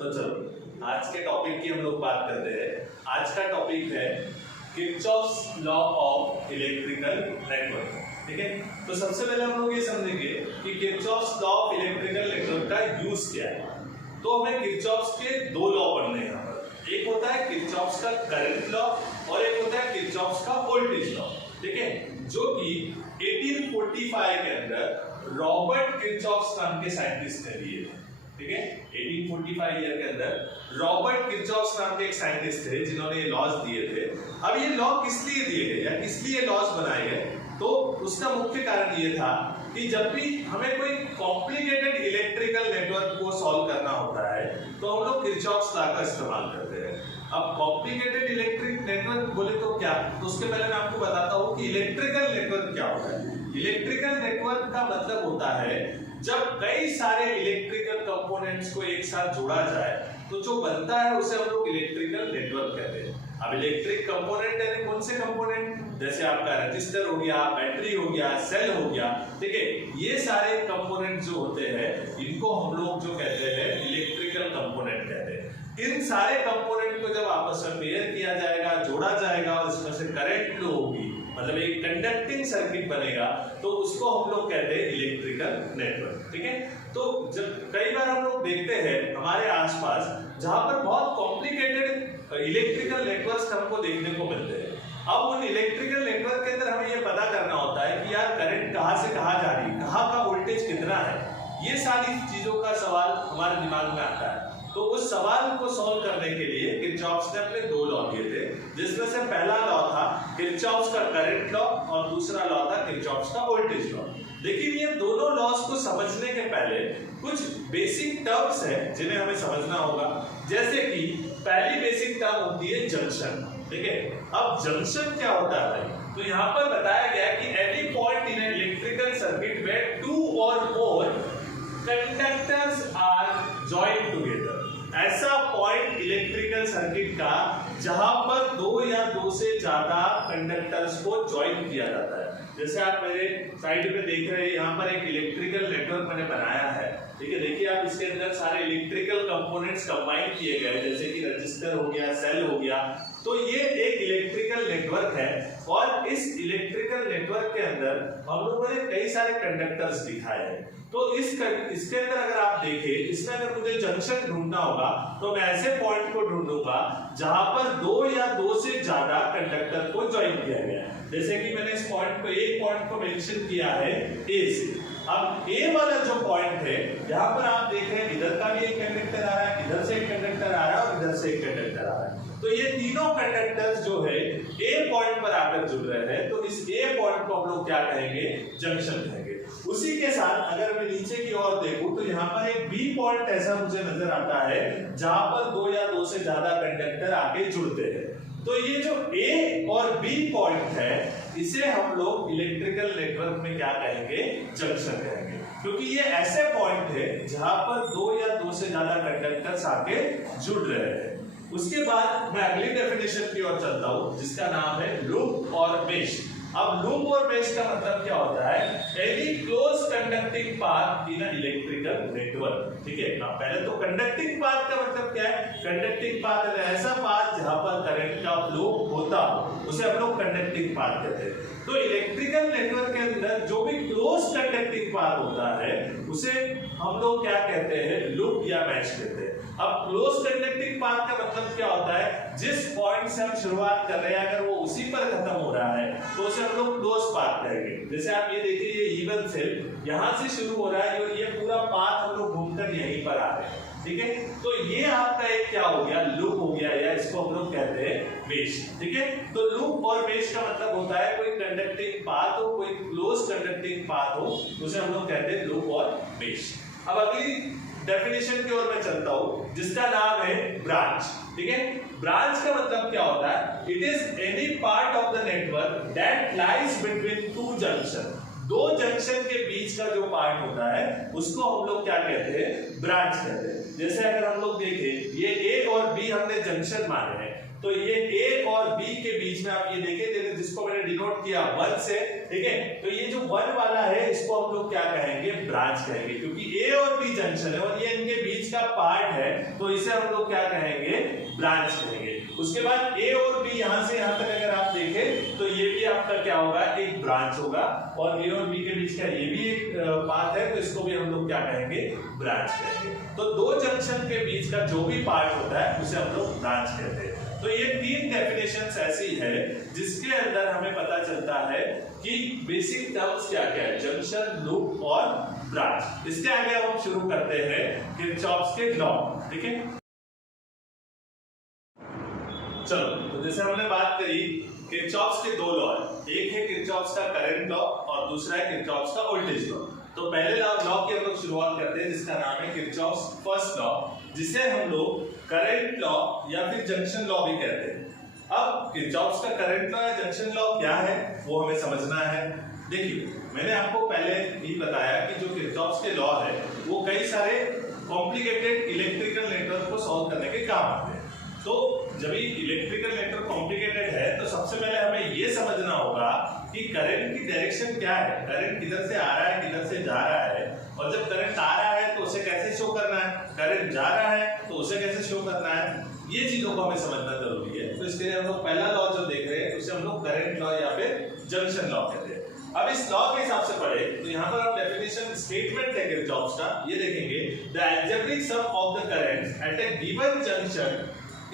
तो चलो आज के टॉपिक की हम लोग बात करते हैं। आज का टॉपिक है Kirchhoff's law of electrical network. ठीक है, तो सबसे पहले हम लोग ये समझेंगे कि Kirchhoff's law of electrical network का यूज क्या है। तो हमें किरचॉफ्स के दो लॉ पढ़ने हैं। एक होता है किरचॉफ्स का करंट लॉ और एक होता है किरचॉफ्स का वोल्टेज लॉ। ठीक है, जो कि 1845 के अंदर रॉबर्ट किरचॉफ्स नाम के साइंटिस्ट ने दिए थे। ठीक है, 1845 ईयर के अंदर रॉबर्ट किरचॉफ्स नाम के एक साइंटिस्ट थे जिन्होंने ये लॉज दिए थे। अब ये लॉ किस लिए दिए गए या किस लिए लॉज बनाए गए, तो उसका मुख्य कारण ये था कि जब भी हमें कोई कॉम्प्लिकेटेड इलेक्ट्रिकल नेटवर्क को सॉल्व करना होता है तो हम लोग किरचॉफ्स लॉ का इस्तेमाल करते हैं। अब कॉम्प्लिकेटेड इलेक्ट्रिक नेटवर्क बोले तो क्या, तो उसके पहले मैं आपको बताता हूँ कि इलेक्ट्रिकल नेटवर्क क्या होता है। इलेक्ट्रिकल नेटवर्क का मतलब होता है जब कई सारे इलेक्ट्रिकल कंपोनेंट्स को एक साथ जोड़ा जाए तो जो बनता है उसे हम लोग इलेक्ट्रिकल नेटवर्क कहते हैं। अब इलेक्ट्रिक कंपोनेंट यानी कौन से कंपोनेंट, जैसे आपका रजिस्टर हो गया, बैटरी हो गया, सेल हो गया। ठीक है, ये सारे कंपोनेंट जो होते हैं इनको हम लोग जो कहते हैं इलेक्ट्रिकल कंपोनेंट कहते हैं। इन सारे कंपोनेंट को जब आपस में पेयर किया जाएगा, जोड़ा जाएगा और इसमें से करंट फ्लो होगी, मतलब एक कंडक्टिंग सर्किट बनेगा, तो उसको हम लोग कहते हैं इलेक्ट्रिकल नेटवर्क। ठीक है, तो जब कई बार हम लोग देखते हैं हमारे आसपास जहां पर बहुत कॉम्प्लिकेटेड इलेक्ट्रिकल नेटवर्क्स हमको देखने को मिलते हैं। अब उन इलेक्ट्रिकल नेटवर्क के अंदर हमें ये पता करना होता है कि यार करंट कहां से कहां जा रही है, कहां का वोल्टेज कितना है। ये सारी चीजों का सवाल हमारे दिमाग में आता है। तो उस सवाल को सॉल्व करने के लिए किरचॉफ्स ने अपने दो लॉ दिए थे, जिसमें से पहला लॉ था किरचॉफ्स का करंट लॉ और दूसरा लॉ था किरचॉफ्स का वोल्टेज लॉ। लेकिन ये दोनों लॉस को समझने के पहले कुछ बेसिक टर्म्स हैं जिन्हें हमें समझना होगा। जैसे कि पहली बेसिक टर्म होती है जंक्शन। ठीक है, अब जंक्शन क्या होता है, तो यहाँ पर बताया गया कि any point in an electrical circuit where two or more conductors are joined together. ऐसा पॉइंट इलेक्ट्रिकल सर्किट का जहां पर दो या दो से ज्यादा कंडक्टर्स को ज्वाइन किया जाता है। जैसे आप मेरे साइड पे देख रहे हैं, यहाँ पर एक इलेक्ट्रिकल नेटवर्क मैंने बनाया है। ठीक है, देखिए आप, इसके अंदर सारे इलेक्ट्रिकल कंपोनेंट्स कंबाइन किए गए, जैसे कि रजिस्टर हो गया, सेल हो गया। तो ये एक इलेक्ट्रिकल नेटवर्क है और इस इलेक्ट्रिकल नेटवर्क के अंदर हम लोगों ने कई सारे कंडक्टर्स दिखाए हैं। तो इसके अंदर अगर आप देखें, इसमें अगर मुझे जंक्शन ढूंढना होगा तो मैं ऐसे पॉइंट को ढूंढूंगा जहां पर दो या दो से ज्यादा कंडक्टर को ज्वाइन किया गया है। जैसे कि मैंने इस पॉइंट को, एक पॉइंट को मेंशन किया है ए से। अब ए वाला जो पॉइंट है, यहाँ पर आप देख रहे हैं इधर का भी एक कंडक्टर आ रहा है, इधर से एक कंडक्टर आ रहा है और इधर से एक कंडक्टर आ रहा है। तो ये तीनों कंडक्टर्स जो है ए पॉइंट पर आकर जुड़ रहे हैं, तो इस ए पॉइंट को हम लोग क्या कहेंगे, जंक्शन कहेंगे। उसी के साथ अगर मैं नीचे की ओर देखूं तो यहाँ पर एक बी पॉइंट ऐसा मुझे नजर आता है जहां पर दो या दो से ज्यादा कंडक्टर आके जुड़ते हैं। तो ये जो ए और बी पॉइंट है, इसे हम लोग इलेक्ट्रिकल नेटवर्क में क्या कहेंगे, जंक्शन कहेंगे। क्योंकि ये ऐसे पॉइंट है जहां पर दो या दो से ज्यादा कंडक्टर्स आके जुड़ रहे हैं। उसके बाद मैं अगली डेफिनेशन की ओर चलता हूं, जिसका नाम है लूप और मेश। अब लूप और मेश का मतलब क्या होता है, any close conducting path in electrical network. ठीक है, अब पहले तो कंडक्टिंग पाथ का मतलब क्या है, कंडक्टिंग पाथ है ऐसा पाथ जहां पर करंट का फ्लो होता हो, उसे हम लोग कंडक्टिंग पाथ कहते हैं। तो इलेक्ट्रिकल नेटवर्क के अंदर जो भी क्लोज कंडक्टिंग पाथ होता है उसे हम लोग क्या कहते हैं, लूप या मेश कहते हैं। अब क्लोज कंडक्टिंग पाथ का मतलब क्या होता है, जिस पॉइंट से हम शुरुआत कर रहे हैं अगर वो उसी पर खत्म हो रहा है तो उसे हम लोग क्लोज पाथ कहेंगे। जैसे आप ये देखिए, ये E1 सेल यहां से शुरू हो रहा है और ये पूरा पाथ हम लोग घूमकर यहीं पर आ रहे हैं। ठीक है, तो ये आपका एक क्या हो गया, लूप हो गया, या इसको हम लोग कहते हैं मेश। ठीक है, तो लूप और मेश का मतलब होता है कोई कंडक्टिंग पाथ हो, कोई क्लोज कंडक्टिंग पाथ हो, उसे हम लोग कहते हैं लूप और मेश। अब अगली डेफिनेशन की ओर मैं चलता हूं, जिसका नाम है ब्रांच। ठीक है, ब्रांच का मतलब क्या होता है, it is any part of the network that lies between two junction. दो जंक्शन के बीच का जो पार्ट होता है उसको हम लोग क्या कहते हैं, ब्रांच कहते हैं। जैसे अगर हम लोग देखें, ये ए और बी हमने जंक्शन माने हैं, तो ये ए और बी के बीच में आप ये देखें, जिसको मैंने डिनोट किया 1 से, ठीक है। तो ये जो 1 वाला है इसको हम लोग क्या कहेंगे, ब्रांच कहेंगे, क्योंकि ए और बी जंक्शन है और ये इनके बीच का पार्ट है, तो इसे हम लोग क्या कहेंगे, ब्रांच कहेंगे। उसके बाद ए और बी यहां से यहां तक अगर आप देखें तो ये भी आपका क्या होगा, एक ब्रांच होगा, और ए और बी के बीच का ये भी एक पाथ है, तो इसको भी हम लोग क्या कहेंगे, ब्रांच कहेंगे। तो दो जंक्शन के बीच का जो भी पार्ट होता है उसे हम लोग ब्रांच कहते हैं। तो ये 3 डेफिनेशंस ऐसी है जिसके अंदर हमें पता चलता है कि बेसिक टर्म्स क्या क्या है, जंक्शन, लूप और ब्रांच। इसके आगे हम शुरू करते हैं किरचॉफ्स के लॉ, ठीक है। चलो, तो जैसे हमने बात करी किरचॉफ्स के 2 लॉ है, एक है किरचॉफ्स का करंट लॉ और दूसरा है किरचॉफ्स का वोल्टेज लॉ। तो पहले लॉ की हम लोग शुरुआत करते हैं जिसका नाम है किरचॉफ्स फर्स्ट लॉ, जिसे हम लोग करंट लॉ या फिर जंक्शन लॉ भी कहते हैं। अब किरचॉफ्स का करंट लॉ या जंक्शन लॉ क्या है वो हमें समझना है। देखिए, मैंने आपको पहले ही बताया कि जो किरचॉफ्स के लॉ है वो कई सारे कॉम्प्लिकेटेड इलेक्ट्रिकल नेटवर्क को सॉल्व करने के काम आते हैं। तो जब ये इलेक्ट्रिकल नेटवर्क कॉम्प्लिकेटेड है तो सबसे पहले हमें ये समझना होगा कि करंट की डायरेक्शन क्या है, करंट किधर से आ रहा है, किधर से जा रहा है, और जब करंट आ रहा है तो उसे कैसे शो करना है, करंट जा रहा है तो उसे कैसे शो करना है, ये चीजों को हमें समझना जरूरी है। तो इसके लिए हम लोग पहला लॉ जो देख रहे हैं उसे हम लोग करंट लॉ या फिर जंक्शन लॉ कहते हैं। अब इस लॉ के हिसाब से पढ़े तो यहाँ पर आप डेफिनेशन स्टेटमेंट है किरचॉफ्स का, ये देखेंगे, the algebraic sum of the currents at a given junction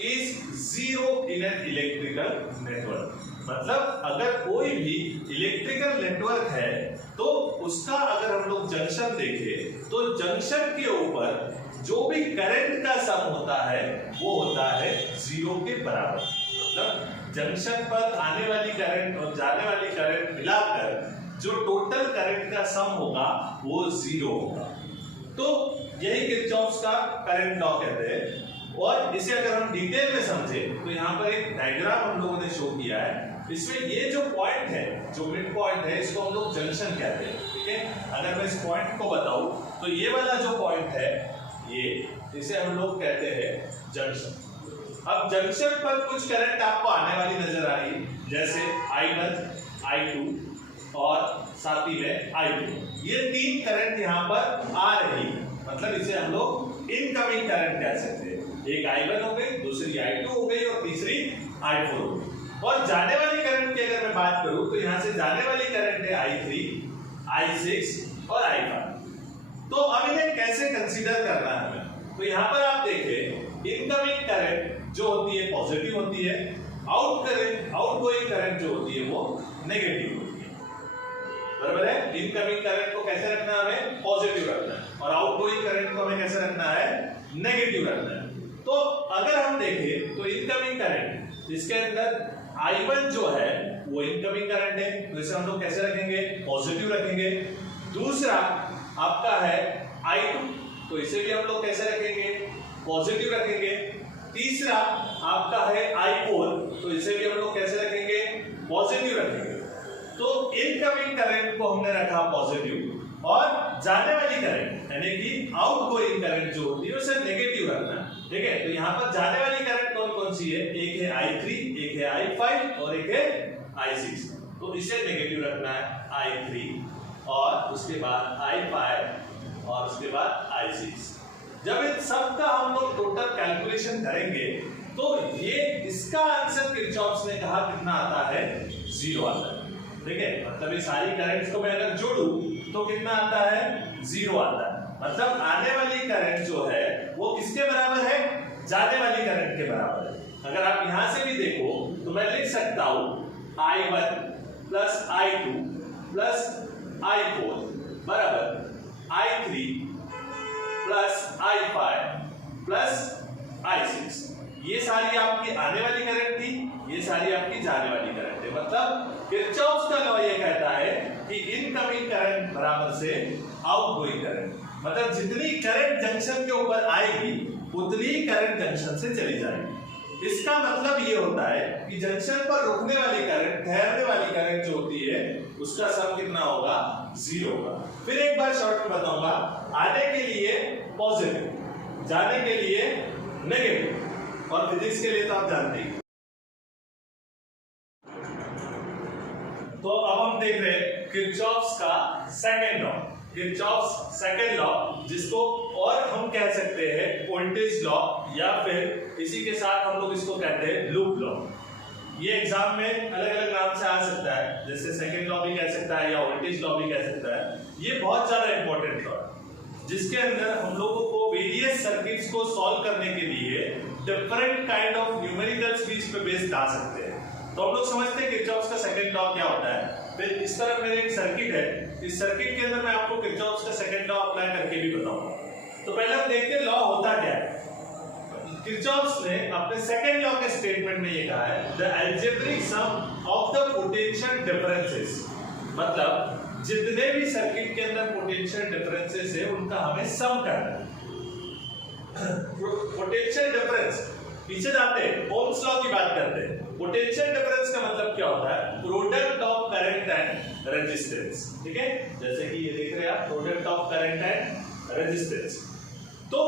is 0 in an electrical network. मतलब अगर कोई भी इलेक्ट्रिकल नेटवर्क है तो उसका अगर हम लोग जंक्शन देखें तो जंक्शन के ऊपर जो भी करंट का सम होता है वो होता है 0 के बराबर। मतलब जंक्शन पर आने वाली करंट और जाने वाली करंट मिलाकर जो टोटल करंट का सम होगा वो 0 होगा। तो यही किरचॉफ्स का करंट लॉ कहते हैं। और इसे अगर हम डिटेल में समझे तो यहाँ पर एक डायग्राम हम लोगों ने शो किया है। इसमें ये जो पॉइंट है, जो मिड पॉइंट है, इसको हम लोग जंक्शन कहते हैं, ठीक है। अगर मैं इस पॉइंट को बताऊं तो ये वाला जो पॉइंट है ये, इसे हम लोग कहते हैं जंक्शन। अब जंक्शन पर कुछ करंट आपको आने वाली नजर आ रही, जैसे I1, I2 और साथ ही में I2। ये 3 करंट यहाँ पर आ रही, मतलब इसे हम लोग इनकमिंग करंट कह सकते हैं। एक I1 हो गई, दूसरी I2 हो गई और तीसरी I4 हो गई। और जाने वाली करंट की अगर मैं बात करूं तो यहां से जाने वाली करंट है I3, I6 और I5। तो अब इन्हें कैसे कंसीडर करना है हमें, तो यहां पर आप देखें इनकमिंग करंट जो होती है पॉजिटिव होती है, आउटगोइंग करंट जो होती है वो नेगेटिव होती है, बराबर है। इनकमिंग करंट को कैसे रखना है, हमें पॉजिटिव रखना है, और आउटगोइंग करंट को हमें कैसे रखना है, नेगेटिव रखना है। तो अगर हम देखें तो इनकमिंग करंट, इसके अंदर I1 जो है वो इनकमिंग करंट है, तो इसे हम लोग कैसे रखेंगे, पॉजिटिव रखेंगे। दूसरा आपका है I2, तो इसे भी हम लोग कैसे रखेंगे, पॉजिटिव रखेंगे। तीसरा आपका है I4, तो इसे भी हम लोग कैसे रखेंगे, पॉजिटिव रखेंगे। तो इनकमिंग करंट को हमने रखा पॉजिटिव, और जाने वाली करंट यानी कि आउटगोइंग करंट जो होती है उसे नेगेटिव रखना, ठीक है। तो यहाँ पर जाने वाली करंट कौन कौन सी है, एक है I3, एक है I5 और एक है I6। तो इसे नेगेटिव रखना है I3, और उसके बाद I5 और उसके बाद I6। जब इन सब का हम लोग टोटल कैलकुलेशन करेंगे तो ये इसका आंसर किरचॉफ्स ने कहा कितना आता है, 0 आता है, ठीक है। मतलब ये सारी करंट्स को मैं अगर जोड़ूं तो कितना आता है, 0 आता है। मतलब आने वाली करंट जो है वो किसके बराबर है, जाने वाली करंट के बराबर है। अगर आप यहां से भी देखो तो मैं लिख सकता हूं I1 plus I2 plus I4 बराबर I3 plus I5 plus I6। ये सारी आपकी आने वाली करंट थी, ये सारी आपकी जाने वाली करंट है। मतलब किरचॉफ्स का लॉ ये कहता है कि इनकमिंग करंट बराबर से आउटगोइंग करंट, मतलब जितनी करंट जंक्शन के ऊपर आएगी उतनी करंट जंक्शन से चली जाएगी। इसका मतलब ये होता है कि जंक्शन पर रुकने वाली करंट, ठहरने वाली करंट जो होती है उसका सम कितना होगा, 0 होगा। फिर एक बार शॉर्ट में बताऊंगा, आने के लिए पॉजिटिव, जाने के लिए नेगेटिव, और फिजिक्स के लिए तो आप जानते ही। देख रहे हैं किरचॉफ्स का second law, Kirchhoff's second law, जिसको और हम कह सकते हैं वोल्टेज लॉ, या फिर इसी के साथ हम लोग इसको कहते हैं लूप लॉ। ये एग्जाम में अलग अलग नाम से आ सकता है, जैसे सेकंड लॉ भी कह सकता है या वोल्टेज लॉ भी कह सकता है। ये बहुत ज्यादा इंपॉर्टेंट लॉ है, जिसके अंदर हम लोगों को वेरियस सर्किट्स को सॉल्व करने के लिए डिफरेंट काइंड ऑफ न्यूमेरिकल्स भी इस पे बेस्ड आ सकते हैं। तो हम लोग समझते हैं किरचॉफ्स का सेकंड लॉ क्या होता है। फिर इस तरफ मेरे एक सर्किट है, इस सर्किट के अंदर मैं आपको किरचॉफ्स का सेकंड लॉ अप्लाई करके भी बताऊंगा। तो पहले हम देखते हैं लॉ होता क्या है। किरचॉफ्स ने अपने सेकंड लॉ के स्टेटमेंट में ये कहा है, the algebraic sum of the potential differences, मतलब जितने भी सर्किट के अंदर पोटेंशियल डिफरेंसेस है उनका हमें सम करना है। पोटेंशियल डिफरेंस, पीछे जाते हैं ओम्स लॉ की बात करते हैं। पोटेंशियल डिफरेंस का मतलब क्या होता है, product of current and resistance. ठीक है, जैसे कि ये देख रहे हैं आप, product of current and resistance. तो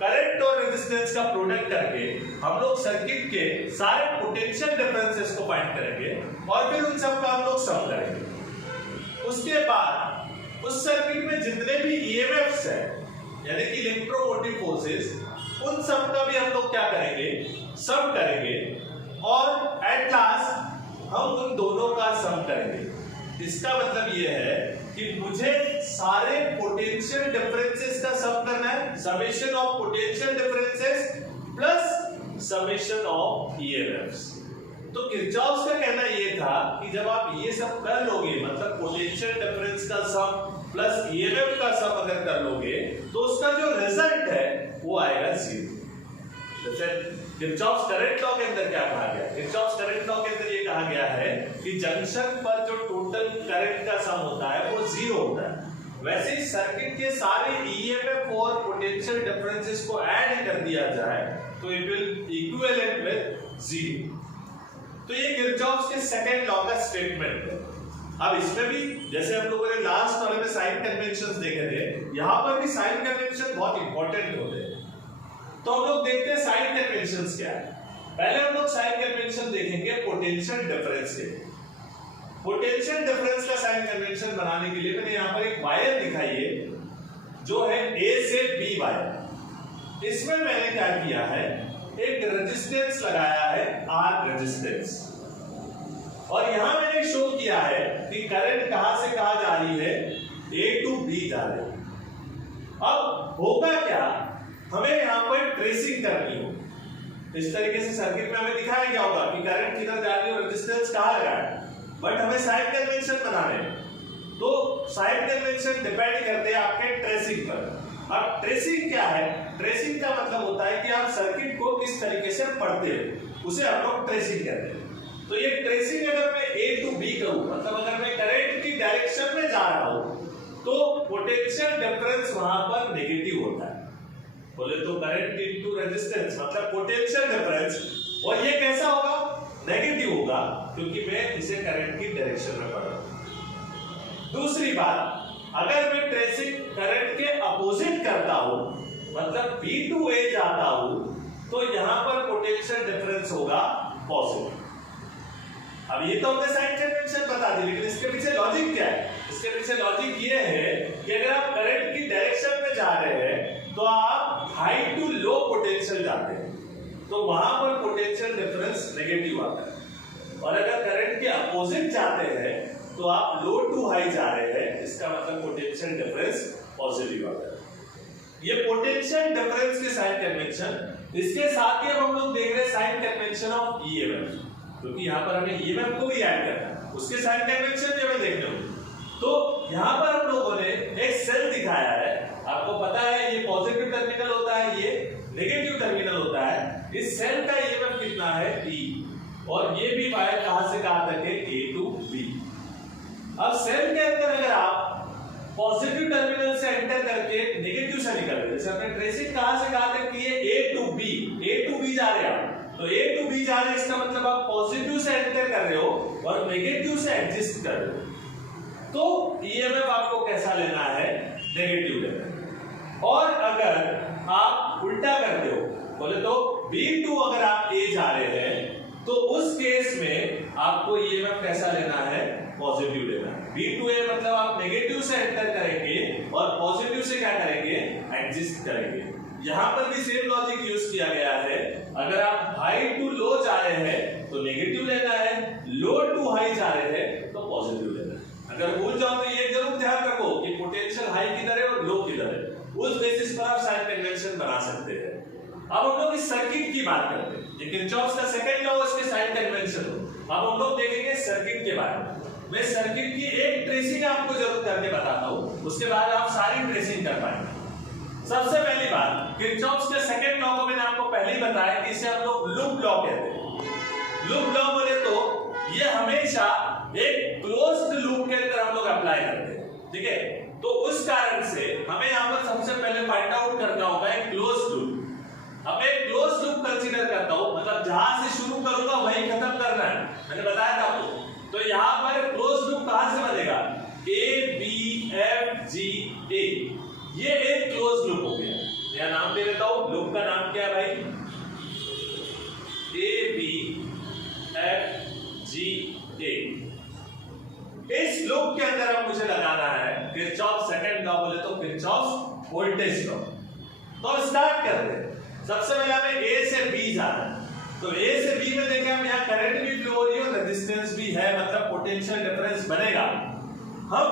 करंट और रेजिस्टेंस का प्रोडक्ट करके हम लोग सर्किट के सारे पोटेंशियल डिफरेंसेस को फाइंड करेंगे और फिर उन सब का हम लोग सम करेंगे। उसके बाद उस सर्किट में जितने भी ईएमएफ्स हैं, यानी कि इलेक्ट्रोमोटिव फोर्सेस, उन सब का भी हम लोग क्या करेंगे, सम करेंगे, और एट लास्ट हम उन दोनों का सम करेंगे। इसका मतलब ये है कि मुझे सारे पोटेंशियल डिफरेंसेस का सम करना है, summation of potential differences plus summation of EMFs. तो किरचॉफ्स का कहना ये था कि जब आप ये सब कर लोगे, मतलब पोटेंशियल डिफरेंस का सम प्लस ईएमएफ का सम अगर कर लोगे, तो उसका जो रिजल्ट है वो आएगा 0। जैसे किरचॉफ्स करंट लॉ के अंदर क्या कहा गया, किरचॉफ्स करंट लॉ के अंदर ये कहा गया है कि जंक्शन पर जो टोटल करंट का सम होता है वो 0 होता है। वैसे ही सर्किट के सारे ईएमएफ और पोटेंशियल डिफरेंसेस को ऐड कर दिया जाए तो इट विल इक्विवेलेंट विद 0। तो ये किरचॉफ्स के सेकंड लॉ का स्टेटमेंट है। अब इसमें भी जैसे हम लोगों ने लास्ट वाले में साइन कन्वेंशंस देखे थे, यहां पर भी साइन कन्वेंशन बहुत इंपॉर्टेंट होते हैं। तो हम लोग देखते हैं साइन कन्वेंशंस क्या है। पहले हम लोग साइन कन्वेंशन देखेंगे पोटेंशियल डिफरेंस के। पोटेंशियल डिफरेंस का साइन कन्वेंशन बनाने के लिए मैंने यहां पर एक वायर दिखाई है, जो है A से B वायर। इसमें मैंने क्या किया है, एक रेजिस्टेंस लगाया है, R रेजिस्टेंस, और यहां मैंने शो किया है कि करंट कहां से कहां जा रही है, A टू B जा रही है। अब होगा क्या, हमें यहां पर ट्रेसिंग करनी हो। इस तरीके से सर्किट में हमें दिखाया गया होगा कि करंट किधर जा रही है और रेजिस्टेंस कहां लगा है, बट हमें साइन कन्वेंशन बनाने हैं। तो साइन कन्वेंशन डिपेंड करते हैं आपके ट्रेसिंग पर। अब ट्रेसिंग क्या है, ट्रेसिंग का मतलब होता है कि आप सर्किट को किस तरीके से पढ़ते हो, उसे हम लोग ट्रेसिंग कहते हैं। तो ये ट्रेसिंग अगर मैं A टू B करूं, मतलब अगर मैं करंट की डायरेक्शन में जा रहा हूं, तो पोटेंशियल डिफरेंस वहां पर नेगेटिव होता है। बोले तो करंट इनटू रेजिस्टेंस मतलब पोटेंशियल डिफरेंस, और ये कैसा होगा, नेगेटिव होगा, क्योंकि मैं इसे करंट की डायरेक्शन में पढ़ रहा हूं। दूसरी बात, अगर मैं ट्रेसिंग करंट के अपोजिट करता हूं, मतलब B टू A जाता हूं, तो यहां पर पोटेंशियल डिफरेंस होगा पॉजिटिव। अब ये तो हमने साइन कन्वेंशन बता दी, लेकिन इसके पीछे लॉजिक क्या है, इसके पीछे लॉजिक ये है कि अगर आप करंट की डायरेक्शन में जा रहे हैं तो आप हाई टू लो पोटेंशियल जाते हैं, तो वहां पर पोटेंशियल डिफरेंस नेगेटिव आता है। और अगर करंट के अपोजिट जाते हैं तो आप लो टू हाई जा रहे हैं, इसका मतलब पोटेंशियल डिफरेंस पॉजिटिव आता है। ये पोटेंशियल डिफरेंस के साइन कन्वेंशन। इसके साथ ही हम लोग देख रहे हैं साइन कन्वेंशन ऑफ ईएमएफ, क्योंकि यहाँ पर हमें ईएमएफ को भी ऐड करना है, उसके साइन कन्वेंशन भी हमें देखने होंगे। तो यहाँ पर हम लोगों ने एक सेल दिखाया है, आपको पता है ये पॉजिटिव टर्मिनल होता है, ये नेगेटिव टर्मिनल होता है। इस सेल का ईएमएफ कितना है, T, और ये भी वायर कहां से कहां तक है, A टू B। अब सेल के अंदर अगर आप पॉजिटिव टर्मिनल से एंटर करके नेगेटिव से निकल रहे, जैसे हमने ट्रेसिंग कहां से कहां तक की है, A टू B जा रहे हैं, तो A टू B जा रहे हैं, इसका मतलब आप पॉजिटिव से एंटर कर रहे हो और नेगेटिव से एडजस्ट कर रहे हो। तो ईएमएफ आपको कैसा लेना है, नेगेटिव लेना है। और अगर आप उल्टा करते हो, बोले तो B टू अगर आप A जा रहे हैं, तो उस केस में आपको ईएमएफ कैसा लेना है, पॉजिटिव लेना है। B2A मतलब आप नेगेटिव से एंटर करेंगे और पॉजिटिव से क्या करेंगे, एडजस्ट करेंगे। यहां पर भी सेम लॉजिक यूज किया गया है। अगर आप हाई टू लो जा रहे हैं तो नेगेटिव लेना है, लो टू हाई जा रहे हैं तो पॉजिटिव लेना है। अगर भूल जाओ तो ये जरूर ध्यान रखो कि पोटेंशियल हाई किधर है और लो किधर है, उस बेसिस पर आप साइन कन्वेंशन बना सकते हैं। अब हम लोग इस सर्किट की बात करते हैं, ये किरचॉफ का सेकंड लॉ उसके साइन कन्वेंशन हो। अब हम लोग देखेंगे सर्किट के बारे में। मैं सर्किट की एक ट्रेसिंग आपको जरूर करके बताता हूं, उसके बाद आप सारी ट्रेसिंग कर पाएंगे। सबसे पहली बात, किरचॉफ के सेकंड लॉ को मैंने आपको पहले ही बताया कि इसे हम लोग लूप लॉ कहते हैं। लूप लॉ बोले तो ये हमेशा एक क्लोज्ड लूप के अंदर हम लोग अप्लाई करते हैं, ठीक है। तो उस कारण से हमें यहां पर सबसे पहले फाइंड आउट करना होगा एक क्लोज्ड लूप। अब मैं क्लोज्ड लूप कंसीडर करता हूं, मतलब जहां से शुरू करूंगा वहीं खत्म करना है, मैंने बताया था आपको। तो यहां पर क्लोज्ड लूप कहां से बनेगा, A B F G A, ये एक क्लोज्ड लूप हो गया। मैं नाम दे देता हूं, लूप का नाम क्या है भाई, A B F G A। इस लूप के अंदर अब मुझे लगाना है किरचॉफ सेकंड लॉ, बोले तो किरचॉफ वोल्टेज लॉ। तो अब स्टार्ट करते हैं। सबसे पहले हमें A से B जाना है। तो A से B में देखें हम यहाँ करंट भी फ्लो हो रही है और रेजिस्टेंस भी है, मतलब पोटेंशियल डिफरेंस बनेगा। हम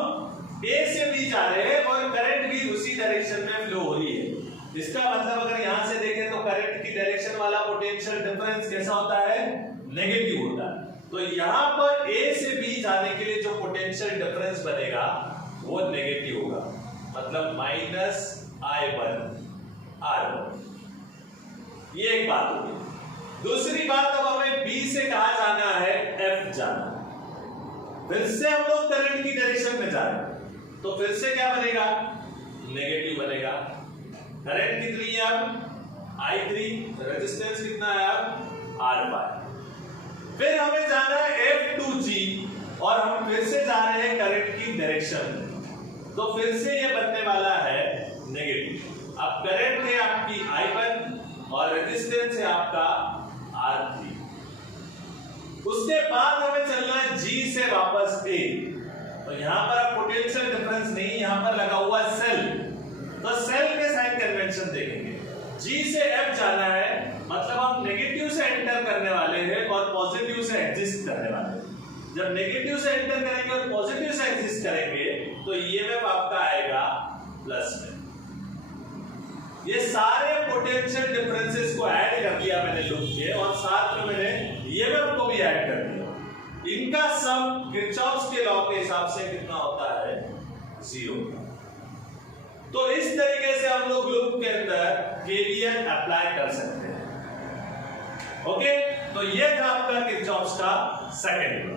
A से B जा रहे हैं और करंट भी उसी डायरेक्शन में फ्लो हो रही है। इसका मतलब अगर यहां से देखें तो करंट की डायरेक्शन वाला पोटेंशियल डिफरेंस कैसा होता है, नेगेटिव होता है। तो यहां पर A से B जाने के लिए जो पोटेंशियल डिफरेंस बनेगा वो नेगेटिव होगा, मतलब -I1 R1। ये एक बात होगी। दूसरी बात, अब हमें B से कहां जाना है, F जाना है। फिर से हम लोग करंट की डायरेक्शन में जा रहे हैं, तो फिर से क्या बनेगा, नेगेटिव बनेगा। करंट कितनी है अब, I3, रेजिस्टेंस कितना है अब, R5। फिर हमें जाना है F2G और हम फिर से जा रहे हैं करंट की डायरेक्शन में, तो फिर से ये बनने वाला है नेगेटिव। अब करंट है आपकी I1 और रेजिस्टेंस है आपका R3। उसके बाद हमें चलना है G से वापस A। तो यहां पर आप पोटेंशियल डिफरेंस नहीं, यहां पर लगा हुआ सेल, तो सेल के साइन कन्वेंशन देखेंगे। G से F जाना है, मतलब हम नेगेटिव से एंटर करने वाले हैं और पॉजिटिव से एग्जिस्ट करने वाले हैं। जब नेगेटिव से एंटर करेंगे और पॉजिटिव से एग्जिस्ट करेंगे तो ईएमएफ आपका आएगा प्लस में। ये सारे पोटेंशियल डिफरेंसेस को ऐड कर दिया मैंने लूप के, और साथ में मैंने ईएमएफ को भी ऐड कर दिया। इनका सम किरचॉफ के लॉ के हिसाब से कितना होता है, 0। तो इस तरीके से हम लोग लूप के अंदर केवीएल अप्लाई कर सकते हैं। ओके, तो ये था आपका किरचॉफ का सेकंड लॉ।